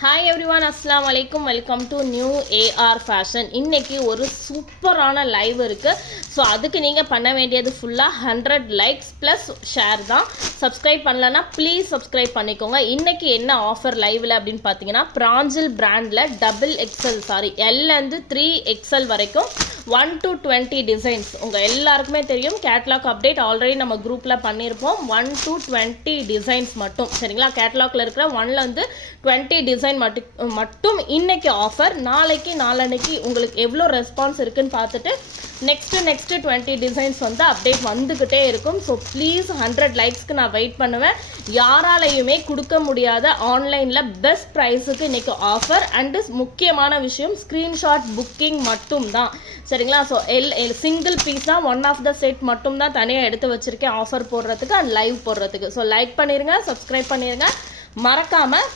Hi everyone, Assalamu alaikum. Welcome to new AR Fashion. இன்னைக்கு ஒரு சூப்பரான லைவ் இருக்கு. ஸோ அதுக்கு நீங்கள் பண்ண வேண்டியது ஃபுல்லாக 100 லைக்ஸ் ப்ளஸ் ஷேர் தான். சப்ஸ்கிரைப் பண்ணலன்னா ப்ளீஸ் சப்ஸ்கிரைப் பண்ணிக்கோங்க. இன்னைக்கு என்ன ஆஃபர் லைவில் அப்படின்னு பார்த்தீங்கன்னா, பிராஞ்சில் பிராண்டில் எல்லேருந்து 3XL வரைக்கும் 1 to 20 டிசைன்ஸ். உங்கள் எல்லாருக்குமே தெரியும், கேட்லாக் அப்டேட் ஆல்ரெடி நம்ம குரூப்பில் பண்ணியிருப்போம். 1 to 20 டிசைன்ஸ் மட்டும், சரிங்களா? கேட்லாகில் இருக்கிற 1லேருந்து 20 டிசைன் மட்டும் இன்னைக்கு ஆஃபர். நாளைக்கு உங்களுக்கு எவ்வளோ ரெஸ்பான்ஸ் இருக்குன்னு பார்த்துட்டு நெக்ஸ்ட் 20 டிசைன்ஸ் வந்து அப்டேட் வந்துக்கிட்டே இருக்கும். ஸோ ப்ளீஸ் 100 லைக்ஸ்க்கு நான் வெயிட் பண்ணுவேன். யாராலையுமே கொடுக்க முடியாத ஆன்லைனில் பெஸ்ட் ப்ரைஸுக்கு இன்னைக்கு ஆஃபர். அண்டு முக்கியமான விஷயம், ஸ்க்ரீன்ஷாட் புக்கிங் மட்டும் தான், சரிங்களா? ஸோ சிங்கிள் பீஸ் தான், ஒன் ஆஃப் த செட் மட்டும் தான் தனியாக எடுத்து வச்சுருக்கேன் ஆஃபர் போடுறதுக்கு அண்ட் லைவ் போடுறதுக்கு. ஸோ லைக் பண்ணிடுங்க, சப்ஸ்கிரைப் பண்ணிடுங்க, மறக்காமல்